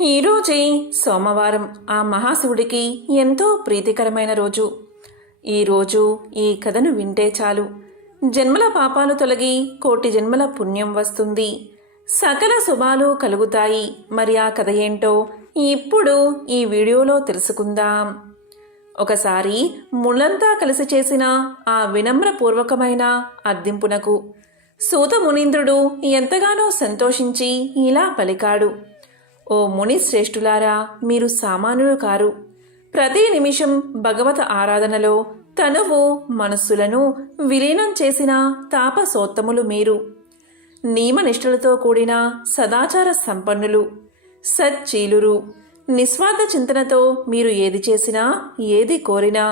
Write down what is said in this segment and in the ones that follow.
ఈరోజే సోమవారం ఆ మహాశివుడికి ఎంతో ప్రీతికరమైన రోజు. ఈరోజు ఈ కథను వింటే చాలు జన్మల పాపాలు తొలగి కోటి జన్మల పుణ్యం వస్తుంది, సకల శుభాలు కలుగుతాయి. మరి ఆ కథ ఏంటో ఇప్పుడు ఈ వీడియోలో తెలుసుకుందాం. ఒకసారి ముళ్ళంతా కలిసి చేసిన ఆ వినమ్రపూర్వకమైన అర్థింపునకు సూత మునీంద్రుడు ఎంతగానో సంతోషించి ఇలా పలికాడు. ఓ ముని శ్రేష్ఠులారా, మీరు సామాన్యులు కారు. ప్రతి నిమిషం భగవత ఆరాధనలో తనువు మనస్సులను విలీనం చేసిన తాపసోత్తములు మీరు. నియమనిష్టలతో కూడిన సదాచార సంపన్నులు, సచ్చీలురు. నిస్వార్థ చింతనతో మీరు ఏది చేసినా ఏది కోరినా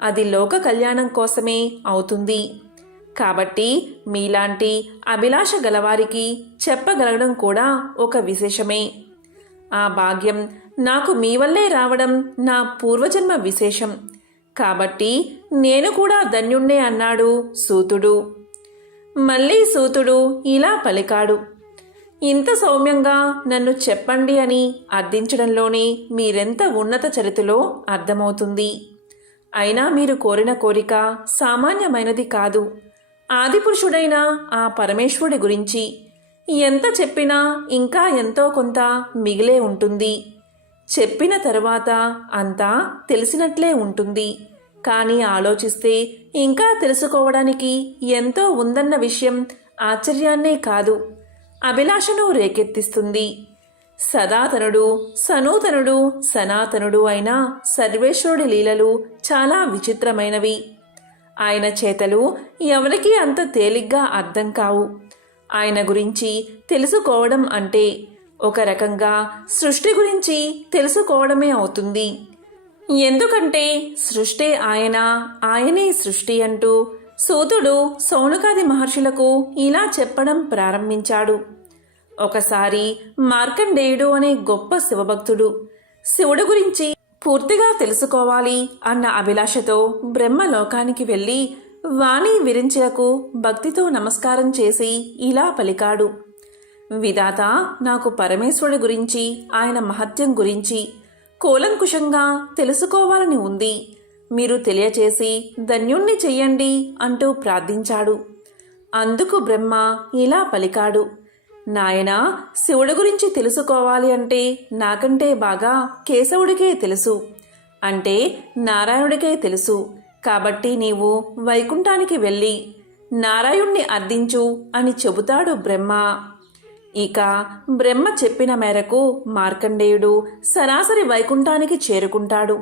అది లోక కళ్యాణం కోసమే అవుతుంది. కాబట్టి మీలాంటి అభిలాష గలవారికి చెప్పగలగడం కూడా ఒక విశేషమే. ఆ భాగ్యం నాకు మీ వల్లే రావడం నా పూర్వజన్మ విశేషం. కాబట్టి నేను కూడా ధన్యుణ్ణే అన్నాడు సూతుడు. మళ్ళీ సూతుడు ఇలా పలికాడు. ఇంత సౌమ్యంగా నన్ను చెప్పండి అని అర్థించడంలోనే మీరెంత ఉన్నత చరిత్రలో అర్థమవుతుంది. అయినా మీరు కోరిన కోరిక సామాన్యమైనది కాదు. ఆదిపురుషుడైన ఆ పరమేశ్వరుడి గురించి ఎంత చెప్పినా ఇంకా ఎంతో కొంత మిగిలే ఉంటుంది. చెప్పిన తరువాత అంతా తెలిసినట్లే ఉంటుంది. కానీ ఆలోచిస్తే ఇంకా తెలుసుకోవడానికి ఎంతో ఉందన్న విషయం ఆశ్చర్యాన్నే కాదు, అభిలాషను రేకెత్తిస్తుంది. సదాతనుడు, సనూతనుడు, సనాతనుడు అయిన సర్వేశ్వరుడి లీలలు చాలా విచిత్రమైనవి. ఆయన చేతలు ఎవరికీ అంత తేలిగ్గా అర్థం కావు. ఆయన గురించి తెలుసుకోవడం అంటే ఒక రకంగా సృష్టి గురించి తెలుసుకోవడమే అవుతుంది. ఎందుకంటే సృష్టి ఆయన, ఆయనే సృష్టి అంటూ సూతుడు సౌనకాది మహర్షులకు ఇలా చెప్పడం ప్రారంభించాడు. ఒకసారి మార్కండేయుడు అనే గొప్ప శివభక్తుడు శివుడు గురించి పూర్తిగా తెలుసుకోవాలి అన్న అభిలాషతో బ్రహ్మలోకానికి వెళ్ళి వాణి విరించలకు భక్తితో నమస్కారం చేసి ఇలా పలికాడు. విధాత, నాకు పరమేశ్వరుడి గురించి, ఆయన మహత్యం గురించి కూలంకుషంగా తెలుసుకోవాలని ఉంది. మీరు తెలియచేసి ధన్యుణ్ణి చెయ్యండి అంటూ ప్రార్థించాడు. అందుకు బ్రహ్మ ఇలా పలికాడు. నాయనా, శివుడి గురించి తెలుసుకోవాలి అంటే నాకంటే బాగా కేశవుడికే తెలుసు, అంటే నారాయణుడికే తెలుసు. కాబట్టి నీవు వైకుంఠానికి వెళ్ళి నారాయణ్ణి అర్థించు అని చెబుతాడు బ్రహ్మ. ఇక బ్రహ్మ చెప్పిన మేరకు మార్కండేయుడు సరాసరి వైకుంఠానికి చేరుకుంటాడు.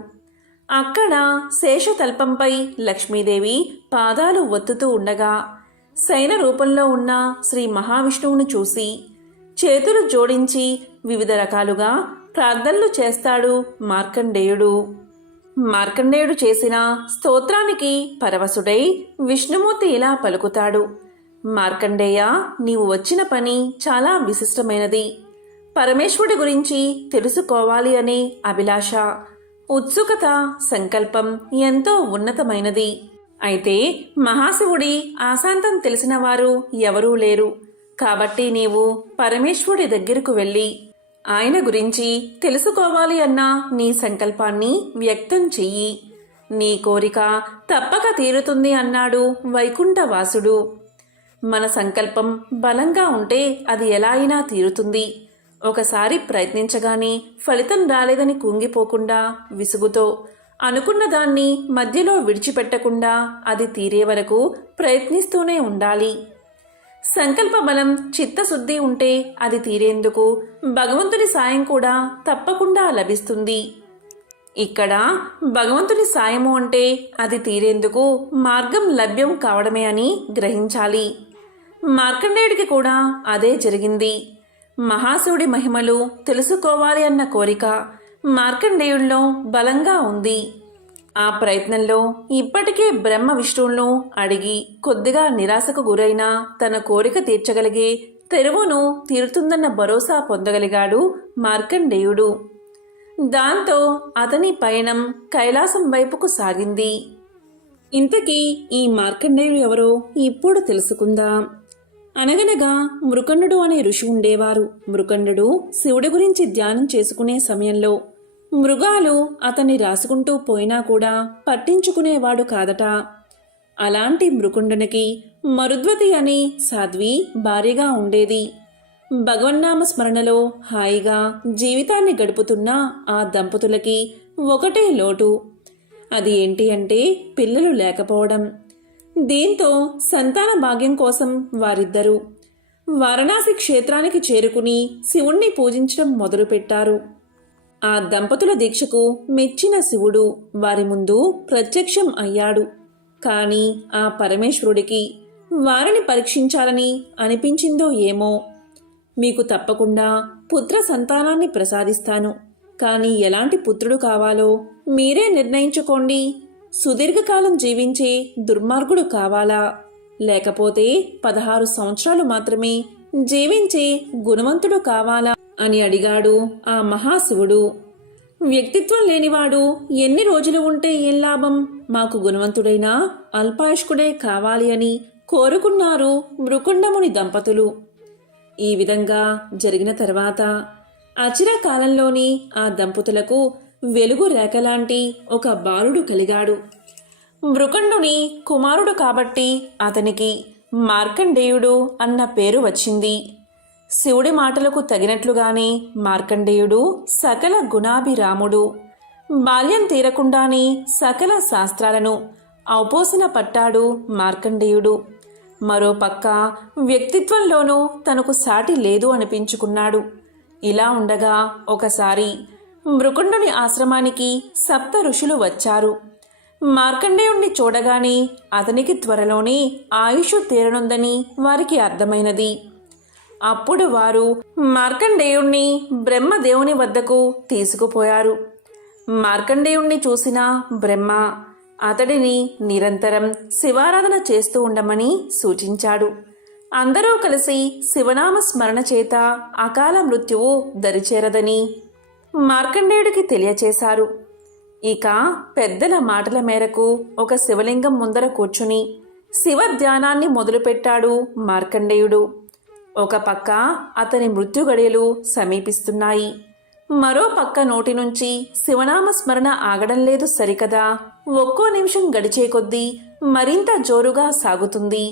అక్కడ శేషతల్పంపై లక్ష్మీదేవి పాదాలు ఒత్తుతూ ఉండగా శయన రూపంలో ఉన్న శ్రీ మహావిష్ణువును చూసి చేతులు జోడించి వివిధ రకాలుగా ప్రార్థనలు చేస్తాడు మార్కండేయుడు. మార్కండేయుడు చేసిన స్తోత్రానికి పరవశుడై విష్ణుమూర్తి ఇలా పలుకుతాడు. మార్కండేయ, నీవు వచ్చిన పని చాలా విశిష్టమైనది. పరమేశ్వరుడి గురించి తెలుసుకోవాలి అనే అభిలాష, ఉత్సుకత, సంకల్పం ఎంతో ఉన్నతమైనది. అయితే మహాశివుడి ఆశాంతం తెలిసిన వారు ఎవరూ లేరు. కాబట్టి నీవు పరమేశ్వరుడి దగ్గరకు వెళ్ళి ఆయన గురించి తెలుసుకోవాలి అన్న నీ సంకల్పాన్ని వ్యక్తం చెయ్యి. నీ కోరిక తప్పక తీరుతుంది అన్నాడు వైకుంఠవాసుడు. మన సంకల్పం బలంగా ఉంటే అది ఎలా అయినా తీరుతుంది. ఒకసారి ప్రయత్నించగానే ఫలితం రాలేదని కుంగిపోకుండా విసుగుతో అనుకున్న దాన్ని మధ్యలో విడిచిపెట్టకుండా అది తీరే వరకు ప్రయత్నిస్తూనే ఉండాలి. సంకల్ప బలం, చిత్తశుద్ధి ఉంటే అది తీరేందుకు భగవంతుని సాయం కూడా తప్పకుండా లభిస్తుంది. ఇక్కడ భగవంతుని సాయము అంటే అది తీరేందుకు మార్గం లభ్యం కావడమే అని గ్రహించాలి. మార్కండేయుడికి కూడా అదే జరిగింది. మహాశివుడి మహిమలు తెలుసుకోవాలి అన్న కోరిక మార్కండేయుడిలో బలంగా ఉంది. ఆ ప్రయత్నంలో ఇప్పటికే బ్రహ్మ విష్ణువులను అడిగి కొద్దిగా నిరాశకు గురైన తన కోరిక తీర్చగలిగే తెరువును తీరుతుందన్న భరోసా పొందగలిగాడు మార్కండేయుడు. దాంతో అతని పయనం కైలాసం వైపుకు సాగింది. ఇంతకీ ఈ మార్కండేయుడు ఎవరో ఇప్పుడు తెలుసుకుందాం. అనగనగా మృకండు అనే ఋషి ఉండేవారు. మృకండు శివుడి గురించి ధ్యానం చేసుకునే సమయంలో మృగాలు అతన్ని రాసుకుంటూ పోయినా కూడా పట్టించుకునేవాడు కాదట. అలాంటి మృకుండునికి మరుద్వతి అని సాధ్వి భార్యగా ఉండేది. భగవన్నామ స్మరణలో హాయిగా జీవితాన్ని గడుపుతున్న ఆ దంపతులకి ఒకటే లోటు. అది ఏంటి అంటే పిల్లలు లేకపోవడం. దీంతో సంతాన భాగ్యం కోసం వారిద్దరూ వారణాసి క్షేత్రానికి చేరుకుని శివుణ్ణి పూజించడం మొదలుపెట్టారు. ఆ దంపతుల దీక్షకు మెచ్చిన శివుడు వారి ముందు ప్రత్యక్షం అయ్యాడు. కాని ఆ పరమేశ్వరుడికి వారిని పరీక్షించాలని అనిపించిందో ఏమో. మీకు తప్పకుండా పుత్ర సంతానాన్ని ప్రసాదిస్తాను, కానీ ఎలాంటి పుత్రుడు కావాలో మీరే నిర్ణయించుకోండి. సుదీర్ఘకాలం జీవించే దుర్మార్గుడు కావాలా, లేకపోతే 16 సంవత్సరాలు మాత్రమే జీవించే గుణవంతుడు కావాలా అని అడిగాడు ఆ మహాశివుడు. వ్యక్తిత్వం లేనివాడు ఎన్ని రోజులు ఉంటే ఏం లాభం? మాకు గుణవంతుడైన అల్పాయుష్కుడే కావాలి అని కోరుకున్నారు మృకుండముని దంపతులు. ఈ విధంగా జరిగిన తర్వాత అచిర కాలంలోని ఆ దంపతులకు వెలుగు రేఖలాంటి ఒక బాలుడు కలిగాడు. మృకండుని కుమారుడు కాబట్టి అతనికి మార్కండేయుడు అన్న పేరు వచ్చింది. శివుడి మాటలకు తగినట్లుగానే మార్కండేయుడు సకల గుణాభిరాముడు. బాల్యం తీరకుండానే సకల శాస్త్రాలను ఔపోసన పట్టాడు మార్కండేయుడు. మరోపక్క వ్యక్తిత్వంలోనూ తనకు సాటి లేదు అనిపించుకున్నాడు. ఇలా ఉండగా ఒకసారి మృకుండుని ఆశ్రమానికి 7 ఋషులు వచ్చారు. మార్కండేయుణ్ణి చూడగానే అతనికి త్వరలోనే ఆయుష్ తీరనుందని వారికి అర్థమైనది. అప్పుడు వారు మార్కండేయుణ్ణి బ్రహ్మదేవుని వద్దకు తీసుకుపోయారు. మార్కండేయుణ్ణి చూసిన బ్రహ్మ అతడిని నిరంతరం శివారాధన చేస్తూ ఉండమని సూచించాడు. అందరూ కలిసి శివనామ స్మరణ చేత అకాల మృత్యువు దరిచేరదని మార్కండేయుడికి తెలియచేశారు. ఇక పెద్దల మాటల మేరకు ఒక శివలింగం ముందర కూర్చుని శివ ధ్యానాన్ని మొదలుపెట్టాడు మార్కండేయుడు. ఒక పక్క అతని మృత్యు గడియలు సమీపిస్తున్నాయి, మరో పక్క నోటి నుంచి శివనామ స్మరణ ఆగడం లేదు సరికదా. ఒక్కో నిమిషం గడిచే కొద్దీ మరింత జోరుగా సాగుతుంది.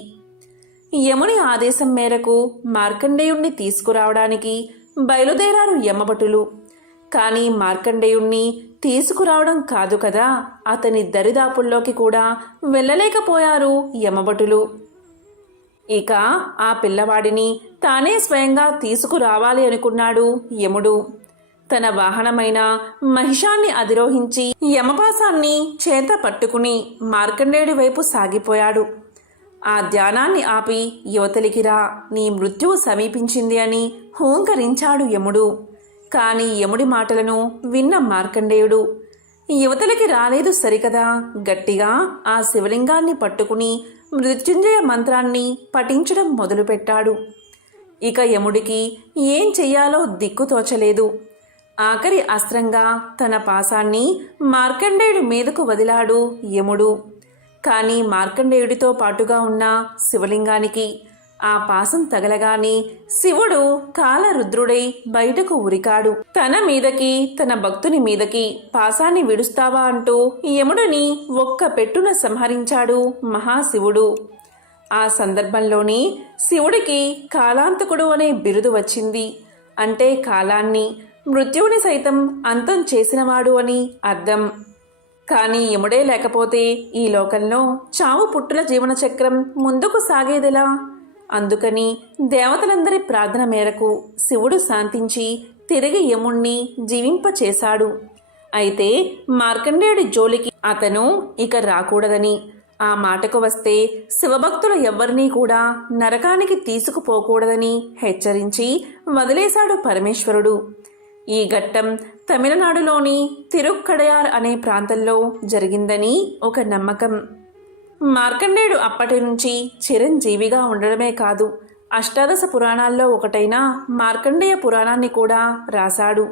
యముని ఆదేశం మేరకు మార్కండేయుణ్ణి తీసుకురావడానికి బయలుదేరారు యమభటులు. కానీ మార్కండేయుణ్ణి తీసుకురావడం కాదు కదా, అతని దరిదాపుల్లోకి కూడా వెళ్ళలేకపోయారు యమభటులు. ఇక ఆ పిల్లవాడిని తానే స్వయంగా తీసుకురావాలి అనుకున్నాడు యముడు. తన వాహనమైన మహిషాన్ని అధిరోహించి యమపాసాన్ని చేత పట్టుకుని మార్కండేయుడి వైపు సాగిపోయాడు. ఆ ధ్యానాన్ని ఆపి యువతలికి రా, నీ మృత్యువు సమీపించింది అని హూంకరించాడు యముడు. కాని యముడి మాటలను విన్న మార్కండేయుడు యువతలకి రాలేదు సరికదా, గట్టిగా ఆ శివలింగాన్ని పట్టుకుని మృత్యుంజయ మంత్రాన్ని పఠించడం మొదలుపెట్టాడు. ఇక యముడికి ఏం చెయ్యాలో దిక్కుతోచలేదు. ఆఖరి అస్త్రంగా తన పాసాన్ని మార్కండేయుడి మీదకు వదిలాడు యముడు. కానీ మార్కండేయుడితో పాటుగా ఉన్న శివలింగానికి ఆ పాసం తగలగానే శివుడు కాలరుద్రుడై బయటకు ఉరికాడు. తన మీదకి తన భక్తుని మీదకి పాసాన్ని విడుస్తావా అంటూ యముడిని ఒక్క పెట్టున సంహరించాడు మహాశివుడు. ఆ సందర్భంలోనే శివుడికి కాలాంతకుడు అనే బిరుదు వచ్చింది. అంటే కాలాన్ని, మృత్యువుని సైతం అంతం చేసినవాడు అని అర్థం. కానీ యముడే లేకపోతే ఈ లోకంలో చావు పుట్టుల జీవన చక్రం ముందుకు సాగేదెలా? అందుకని దేవతలందరి ప్రార్థన మేరకు శివుడు శాంతించి తిరిగి యముణ్ణి జీవింపచేశాడు. అయితే మార్కండేయుడి జోలికి అతను ఇక రాకూడదని, ఆ మాటకు వస్తే శివభక్తుల ఎవ్వరినీ కూడా నరకానికి తీసుకుపోకూడదని హెచ్చరించి వదిలేశాడు పరమేశ్వరుడు. ఈ ఘట్టం తమిళనాడులోని తిరుక్కడయార్ అనే ప్రాంతంలో జరిగిందని ఒక నమ్మకం. మార్కండేయుడు అప్పటి నుంచి చిరంజీవిగా ఉండడమే కాదు, అష్టాదశ పురాణాల్లో ఒకటైన మార్కండేయ పురాణాన్ని కూడా రాశాడు.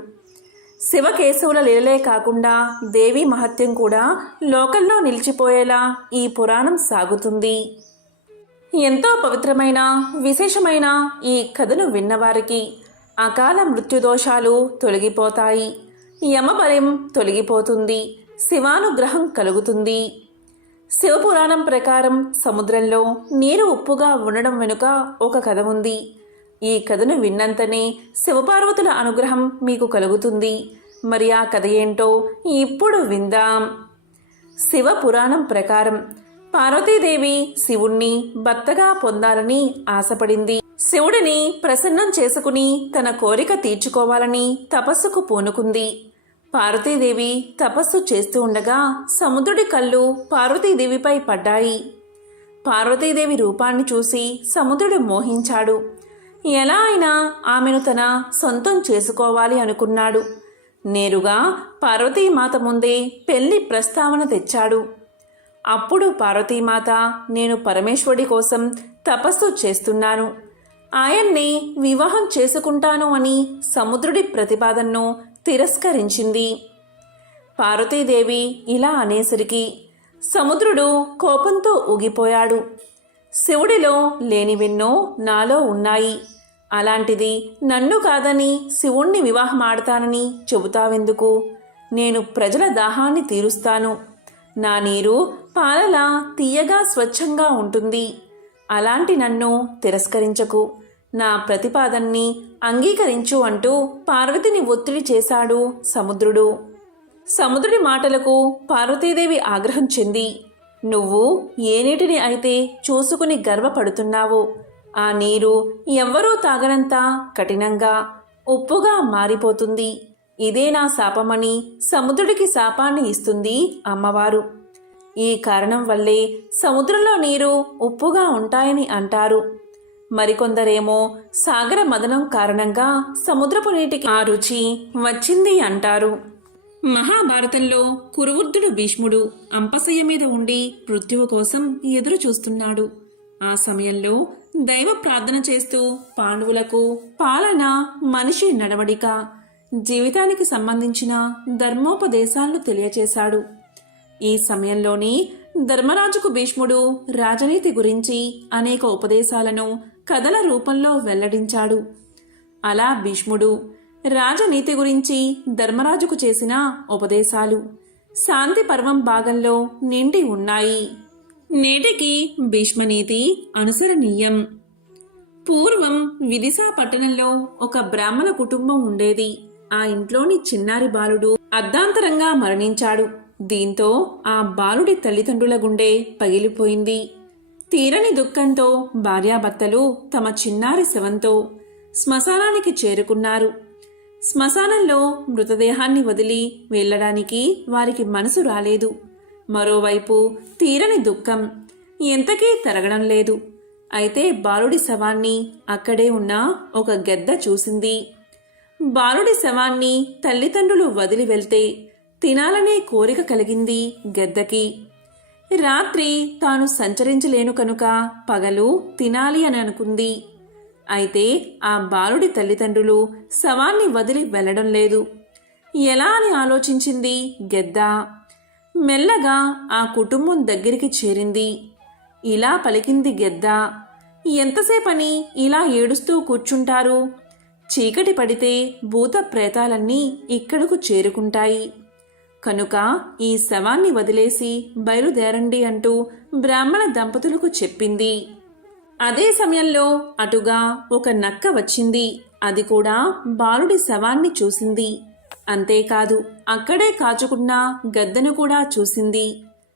శివకేశవుల లీలలే కాకుండా దేవి మహత్యం కూడా లోకంలో నిలిచిపోయేలా ఈ పురాణం సాగుతుంది. ఎంతో పవిత్రమైన విశేషమైన ఈ కథను విన్నవారికి అకాల మృత్యుదోషాలు తొలగిపోతాయి, యమబలం తొలగిపోతుంది, శివానుగ్రహం కలుగుతుంది. శివపురాణం ప్రకారం సముద్రంలో నీరు ఉప్పుగా ఉండడం వెనుక ఒక కథ ఉంది. ఈ కథను విన్నంతనే శివపార్వతుల అనుగ్రహం మీకు కలుగుతుంది. మరి ఆ కథ ఏంటో ఇప్పుడు విందాం. శివపురాణం ప్రకారం పార్వతీదేవి శివుణ్ణి భర్తగా పొందాలని ఆశపడింది. శివుడిని ప్రసన్నం చేసుకుని తన కోరిక తీర్చుకోవాలని తపస్సుకు పూనుకుంది. పార్వతీదేవి తపస్సు చేస్తూ ఉండగా సముద్రుడి కళ్ళు పార్వతీదేవిపై పడ్డాయి. పార్వతీదేవి రూపాన్ని చూసి సముద్రుడు మోహించాడు. ఎలా అయినా ఆమెను తన సొంతం చేసుకోవాలి అనుకున్నాడు. నేరుగా పార్వతీమాత ముందే పెళ్లి ప్రస్తావన తెచ్చాడు. అప్పుడు పార్వతీమాత, నేను పరమేశ్వరుడి కోసం తపస్సు చేస్తున్నాను, ఆయన్ని వివాహం చేసుకుంటాను అని సముద్రుడి ప్రతిపాదనను తిరస్కరించింది. పార్వతీదేవి ఇలా అనేసరికి సముద్రుడు కోపంతో ఊగిపోయాడు. శివుడిలో లేనివెన్నో నాలో ఉన్నాయి, అలాంటిది నన్ను కాదని శివుణ్ణి వివాహమాడతానని చెబుతావెందుకు? నేను ప్రజల దాహాన్ని తీరుస్తాను. నా నీరు పాలలా తీయగా స్వచ్ఛంగా ఉంటుంది. అలాంటి నన్ను తిరస్కరించకు, నా ప్రతిపాదన్ని అంగీకరించు అంటూ పార్వతిని ఒత్తిడి చేశాడు సముద్రుడు. సముద్రుడి మాటలకు పార్వతీదేవి ఆగ్రహం చెంది, నువ్వు ఏ నీటిని అయితే చూసుకుని గర్వపడుతున్నావో ఆ నీరు ఎవ్వరూ తాగనంత కఠినంగా ఉప్పుగా మారిపోతుంది. ఇదే నా శాపమని సముద్రుడికి శాపాన్ని ఇస్తుంది అమ్మవారు. ఈ కారణం వల్లే సముద్రంలో నీరు ఉప్పుగా ఉంటాయని అంటారు. మరికొందరేమో సాగర మదనం కారణంగా సముద్రపు నీటికి ఆ రుచి వచ్చింది అంటారు. మహాభారతంలో కురువృద్ధుడు భీష్ముడు అంపశయ్య మీద ఉండి మృత్యువు కోసం ఎదురు చూస్తున్నాడు. ఆ సమయంలో దైవ ప్రార్థన చేస్తూ పాండవులకు పాలన, మనిషి నడవడిక, జీవితానికి సంబంధించిన ధర్మోపదేశాలను తెలియచేశాడు. ఈ సమయంలోనే ధర్మరాజుకు భీష్ముడు రాజనీతి గురించి అనేక ఉపదేశాలను కథల రూపంలో వెల్లడించాడు. అలా భీష్ముడు రాజనీతి గురించి ధర్మరాజుకు చేసిన ఉపదేశాలు శాంతి పర్వం భాగంలో నిండి ఉన్నాయి. నేటికి భీష్మనీతి అనుసరణీయం. పూర్వం విదిశా పట్టణంలో ఒక బ్రాహ్మణ కుటుంబం ఉండేది. ఆ ఇంట్లోని చిన్నారి బాలుడు అర్ధాంతరంగా మరణించాడు. దీంతో ఆ బాలుడి తల్లిదండ్రుల గుండె పగిలిపోయింది. తీరని దుఃఖంతో భార్యాభర్తలు తమ చిన్నారి శవంతో శ్మశానానికి చేరుకున్నారు. శ్మశానంలో మృతదేహాన్ని వదిలి వెళ్లడానికి వారికి మనసు రాలేదు. మరోవైపు తీరని దుఃఖం ఎంతకీ తరగడం లేదు. అయితే బాలుడి శవాన్ని అక్కడే ఉన్న ఒక గెద్ద చూసింది. బాలుడి శవాన్ని తల్లిదండ్రులు వదిలి వెళ్తే తినాలనే కోరిక కలిగింది గెద్దకి. రాత్రి తాను సంచరించలేను కనుక పగలు తినాలి అని అనుకుంది. అయితే ఆ బాలుడి తల్లిదండ్రులు శవాన్ని వదిలి వెళ్లడం లేదు. ఎలా అని ఆలోచించింది గెద్ద. మెల్లగా ఆ కుటుంబం దగ్గరికి చేరింది. ఇలా పలికింది గెద్ద, ఎంతసేపని ఇలా ఏడుస్తూ కూర్చుంటారు? చీకటి పడితే భూత ప్రేతాలన్నీ ఇక్కడకు చేరుకుంటాయి. కనుక ఈ శవాన్ని వదిలేసి బయలుదేరండి అంటూ బ్రాహ్మణ దంపతులకు చెప్పింది. అదే సమయంలో అటుగా ఒక నక్క వచ్చింది. అది కూడా బాలుడి శవాన్ని చూసింది. అంతేకాదు అక్కడే కాచుకున్న గద్దను కూడా చూసింది.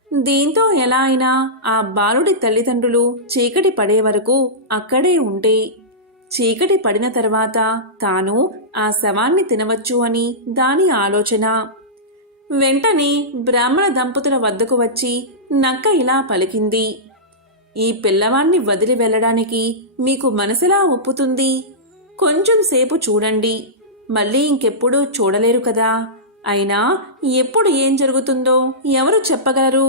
దీంతో ఎలా అయినా ఆ బాలుడి తల్లిదండ్రులు చీకటి పడే వరకు అక్కడే ఉంటే చీకటి పడిన తర్వాత తాను ఆ శవాన్ని తినవచ్చు అని దాని ఆలోచన. వెంటనే బ్రాహ్మణ దంపతుల వద్దకు వచ్చి నక్క ఇలా పలికింది, ఈ పిల్లవాణ్ణి వదిలి వెళ్ళడానికి మీకు మనసులా ఒప్పుతుంది? కొంచెం సేపు చూడండి, మళ్ళీ ఇంకెప్పుడూ చూడలేరు కదా. అయినా ఎప్పుడు ఏం జరుగుతుందో ఎవరు చెప్పగలరు?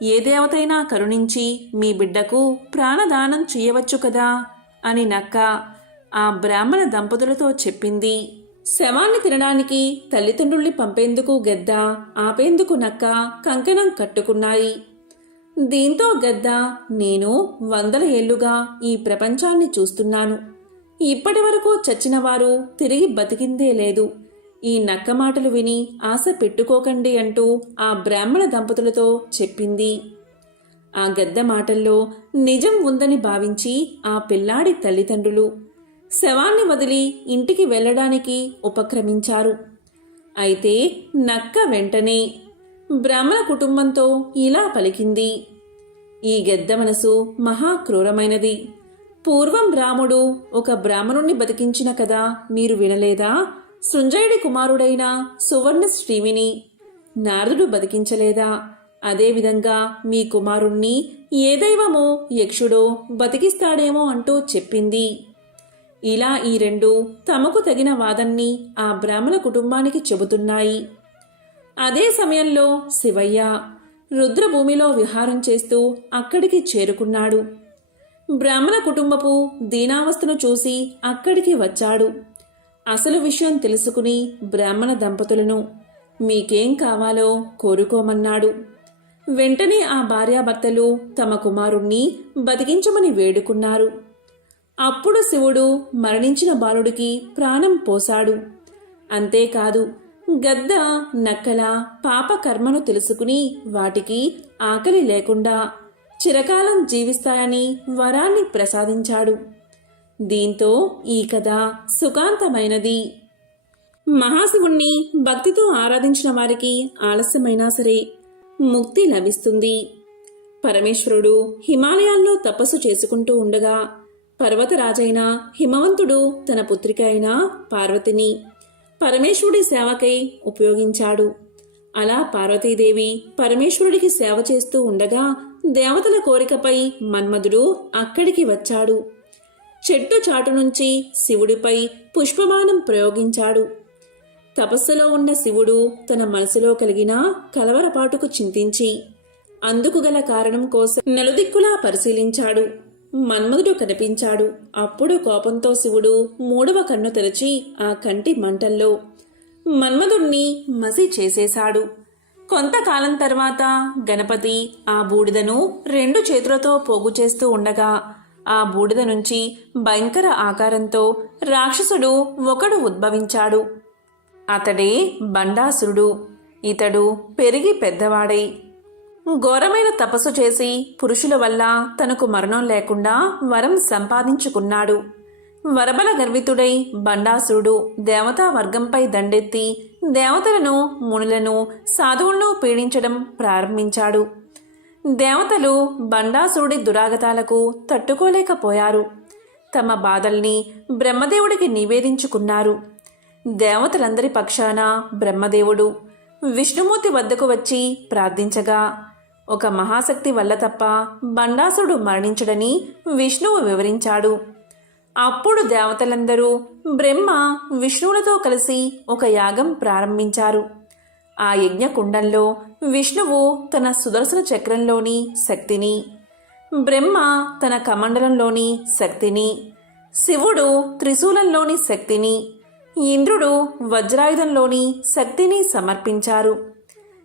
ఏ దేవతైనా కరుణించి మీ బిడ్డకు ప్రాణదానం చేయవచ్చు కదా అని నక్క ఆ బ్రాహ్మణ దంపతులతో చెప్పింది. శవాన్ని తినడానికి తల్లిదండ్రుల్ని పంపేందుకు గెద్ద, ఆపేందుకు నక్క కంకణం కట్టుకున్నాయి. దీంతో గద్ద, నేను 100 ఏళ్లుగా ఈ ప్రపంచాన్ని చూస్తున్నాను. ఇప్పటి వరకు చచ్చినవారు తిరిగి బతికిందే లేదు. ఈ నక్క మాటలు విని ఆశ పెట్టుకోకండి అంటూ ఆ బ్రాహ్మణ దంపతులతో చెప్పింది. ఆ గద్ద మాటల్లో నిజం ఉందని భావించి ఆ పిల్లాడి తల్లిదండ్రులు శవాన్ని వదిలి ఇంటికి వెళ్ళడానికి ఉపక్రమించారు. అయితే నక్క వెంటనే బ్రాహ్మణ కుటుంబంతో ఇలా పలికింది. ఈ గద్ద మనసు మహాక్రూరమైనది. పూర్వం రాముడు ఒక బ్రాహ్మణుణ్ణి బతికించిన కథ మీరు వినలేదా? సృంజయుడి కుమారుడైన సువర్ణ శ్రీవిని నారదుడు బతికించలేదా? అదేవిధంగా మీ కుమారుణ్ణి ఏ దైవమో యక్షుడో బతికిస్తాడేమో అంటూ చెప్పింది. ఇలా ఈ రెండు తమకు తగిన వాదన్ని ఆ బ్రాహ్మణ కుటుంబానికి చెబుతున్నాయి. అదే సమయంలో శివయ్య రుద్రభూమిలో విహారం చేస్తూ అక్కడికి చేరుకున్నాడు. బ్రాహ్మణ కుటుంబపు దీనావస్థను చూసి అక్కడికి వచ్చాడు. అసలు విషయం తెలుసుకుని బ్రాహ్మణ దంపతులను మీకేం కావాలో కోరుకోమన్నాడు. వెంటనే ఆ భార్యాభర్తలు తమ కుమారుణ్ణి బతికించమని వేడుకున్నారు. అప్పుడు శివుడు మరణించిన బాలుడికి ప్రాణం పోశాడు. అంతేకాదు, గద్ద నక్కల పాప కర్మను తెలుసుకుని వాటికి ఆకలి లేకుండా చిరకాలం జీవిస్తాయని వరాన్ని ప్రసాదించాడు. దీంతో ఈ కథ సుఖాంతమైనది. మహాశివుణ్ణి భక్తితో ఆరాధించిన వారికి ఆలస్యమైనా సరే ముక్తి లభిస్తుంది. పరమేశ్వరుడు హిమాలయాల్లో తపస్సు చేసుకుంటూ ఉండగా పర్వతరాజైన హిమవంతుడు తన పుత్రిక అయిన పార్వతిని పరమేశ్వరుడి సేవకై ఉపయోగించాడు. అలా పార్వతీదేవి పరమేశ్వరుడికి సేవ చేస్తూ ఉండగా దేవతల కోరికపై మన్మధుడు అక్కడికి వచ్చాడు. చెట్టు చాటు నుంచి శివుడిపై పుష్పబాణం ప్రయోగించాడు. తపస్సులో ఉన్న శివుడు తన మనసులో కలిగిన కలవరపాటుకు చింతించి అందుకు గల కారణం కోసం నలుదిక్కులా పరిశీలించాడు. మన్మధుడు కనిపించాడు. అప్పుడు కోపంతో శివుడు 3వ కన్ను తెరచి ఆ కంటి మంటల్లో మన్మధుణ్ణి మసి చేసేశాడు. కొంతకాలం తర్వాత గణపతి ఆ బూడిదను 2 చేతులతో పోగు చేస్తూ ఉండగా ఆ బూడిద నుంచి భయంకర ఆకారంతో రాక్షసుడు ఒకడు ఉద్భవించాడు. అతడే బండాసురుడు. ఇతడు పెరిగి పెద్దవాడై ఘోరమైన తపస్సు చేసి పురుషుల వల్ల తనకు మరణం లేకుండా వరం సంపాదించుకున్నాడు. వరబల గర్వితుడై బండాసురుడు దేవతా వర్గంపై దండెత్తి దేవతలను, మునులను, సాధువులను పీడించడం ప్రారంభించాడు. దేవతలు బండాసురుడి దురాగతాలకు తట్టుకోలేకపోయారు. తమ బాధల్ని బ్రహ్మదేవుడికి నివేదించుకున్నారు. దేవతలందరి పక్షాన బ్రహ్మదేవుడు విష్ణుమూర్తి వద్దకు వచ్చి ప్రార్థించగా ఒక మహాశక్తి వల్ల తప్ప బండాసురుడు మరణించడని విష్ణువు వివరించాడు. అప్పుడు దేవతలందరూ బ్రహ్మ, విష్ణువులతో కలిసి ఒక యాగం ప్రారంభించారు. ఆ యజ్ఞకుండంలో విష్ణువు తన సుదర్శన చక్రంలోని శక్తిని, బ్రహ్మ తన కమండలంలోని శక్తిని, శివుడు త్రిశూలంలోని శక్తిని, ఇంద్రుడు వజ్రాయుధంలోని శక్తిని సమర్పించారు.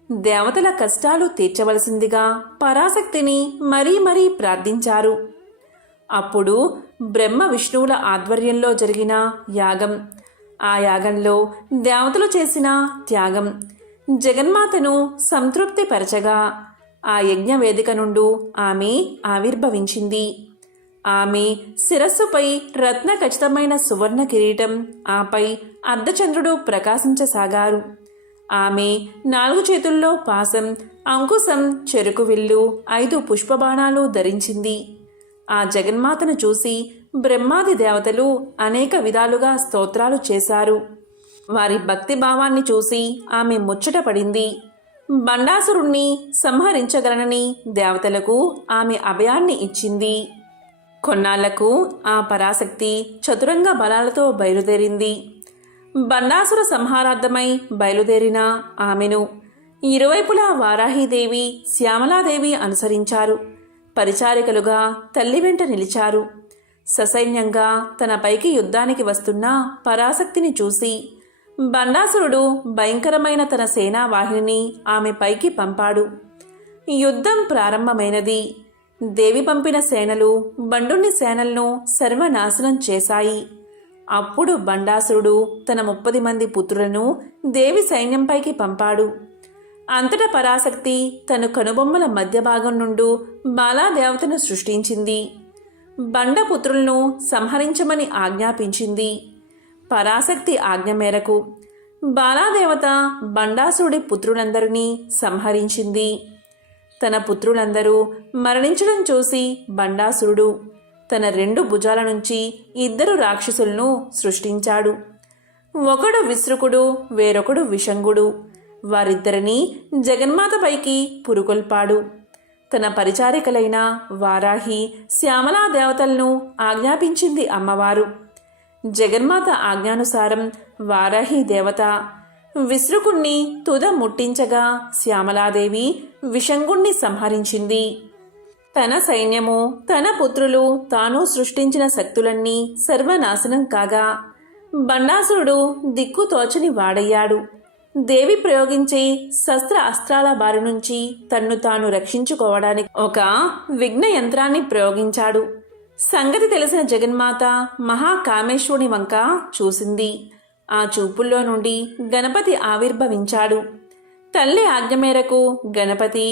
దేవతల కష్టాలు తీర్చవలసిందిగా పరాశక్తిని మరీ మరీ ప్రార్థించారు. అప్పుడు బ్రహ్మ విష్ణువుల ఆధ్వర్యంలో జరిగిన యాగం, ఆ యాగంలో దేవతలు చేసిన త్యాగం జగన్మాతను సంతృప్తిపరచగా ఆ యజ్ఞ వేదిక నుండి ఆమె ఆవిర్భవించింది. ఆమె శిరస్సుపై రత్న ఖచ్చితమైన సువర్ణ కిరీటం, ఆపై అర్ధచంద్రుడు ప్రకాశించసాగారు. ఆమె 4 చేతుల్లో పాసం, అంకుశం, చెరుకు విల్లు, 5 పుష్పబాణాలు ధరించింది. ఆ జగన్మాతను చూసి బ్రహ్మాది దేవతలు అనేక విధాలుగా స్తోత్రాలు చేశారు. వారి భక్తి భావాన్ని చూసి ఆమె ముచ్చటపడింది. బండాసురుణ్ణి సంహరించగలనని దేవతలకు ఆమె అభయాన్ని ఇచ్చింది. కొన్నాళ్లకు ఆ పరాశక్తి చతురంగ బలాలతో బయలుదేరింది. బండాసుర సంహారార్థమై బయలుదేరిన ఆమెను ఇరువైపులా వారాహీదేవి, శ్యామలాదేవి అనుసరించారు. పరిచారికలుగా తల్లి వెంట నిలిచారు. ససైన్యంగా తన పైకి యుద్ధానికి వస్తున్న పరాశక్తిని చూసి బండాసురుడు భయంకరమైన తన సేనావాహిని ఆమె పైకి పంపాడు. యుద్ధం ప్రారంభమైనది. దేవి పంపిన సేనలు బండుని సేనలను సర్వనాశనం చేశాయి. అప్పుడు బండాసురుడు తన 30 మంది పుత్రులను దేవి సైన్యంపైకి పంపాడు. అంతటా పరాశక్తి తన కనుబొమ్మల మధ్య భాగం నుండి బాలాదేవతను సృష్టించింది. బండపుత్రులను సంహరించమని ఆజ్ఞాపించింది. పరాశక్తి ఆజ్ఞ మేరకు బాలాదేవత బండాసురుడి పుత్రులందరినీ సంహరించింది. తన పుత్రులందరూ మరణించడం చూసి బండాసురుడు తన 2 భుజాల నుంచి 2 రాక్షసులను సృష్టించాడు. ఒకడు విశ్రుకుడు, వేరొకడు విషంగుడు. వారిద్దరినీ జగన్మాతపైకి పురుకొల్పాడు. తన పరిచారికలైన వారాహి, శ్యామలా దేవతలను ఆజ్ఞాపించింది అమ్మవారు. జగన్మాత ఆజ్ఞానుసారం వారాహి దేవత విశ్రుకుణ్ణి తుద ముట్టించగా శ్యామలాదేవి విషంగుణ్ణి సంహరించింది. తన సైన్యము, తన పుత్రులు, తాను సృష్టించిన శక్తులన్నీ సర్వనాశనం కాగా బండాసురుడు దిక్కుతోచని వాడయ్యాడు. దేవి ప్రయోగించే శస్త్ర అస్త్రాల బారి నుంచి తన్ను తాను రక్షించుకోవడానికి ఒక విఘ్న యంత్రాన్ని ప్రయోగించాడు. సంగతి తెలిసిన జగన్మాత మహాకామేశ్వరుని వంక చూసింది. ఆ చూపుల్లో నుండి గణపతి ఆవిర్భవించాడు. తల్లి ఆజ్ఞ మేరకు గణపతి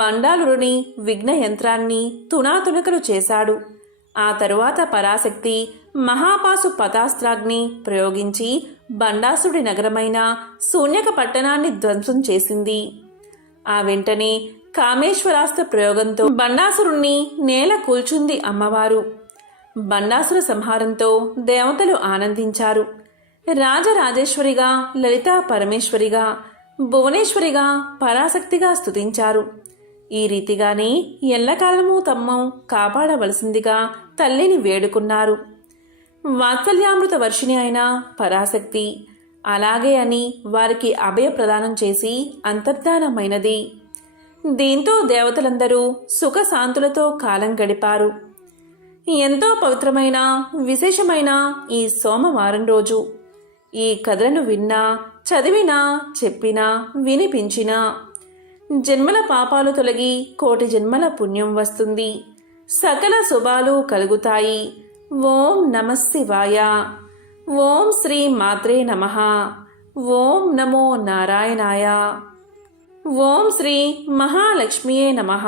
బండాలురుని విఘ్న యంత్రాన్ని తునాతునకలు చేశాడు. ఆ తరువాత పరాశక్తి మహాపాసు పతాస్త్రాగ్ని ప్రయోగించి బండాసుడి నగరమైన శూన్యక పట్టణాన్ని ధ్వంసం చేసింది. ఆ వెంటనే కామేశ్వరాస్త్ర ప్రయోగంతో బండాసురుణ్ణి నేల కూల్చుంది అమ్మవారు. బండాసుర సంహారంతో దేవతలు ఆనందించారు. రాజరాజేశ్వరిగా, లలితా పరమేశ్వరిగా, భువనేశ్వరిగా, పరాశక్తిగా స్తుతించారు. ఈ రీతిగానే ఎల్లకాలము తమ్ము కాపాడవలసిందిగా తల్లిని వేడుకున్నారు. వాత్సల్యామృత వర్షిణి అయిన పరాశక్తి అలాగే అని వారికి అభయ ప్రదానం చేసి అంతర్ధానమైనది. దీంతో దేవతలందరూ సుఖశాంతులతో కాలం గడిపారు. ఎంతో పవిత్రమైన విశేషమైన ఈ సోమవారం రోజు ఈ కథలను విన్నా, చదివినా, చెప్పినా, వినిపించినా జన్మల పాపాలు తొలగి కోటి జన్మల పుణ్యం వస్తుంది. సకల శుభాలు కలుగుతాయి. ఓం నమః శివాయ. ఓం శ్రీ మాత్రే నమః. ఓం నమో నారాయణాయ. ఓం శ్రీ మహాలక్ష్మియే నమః.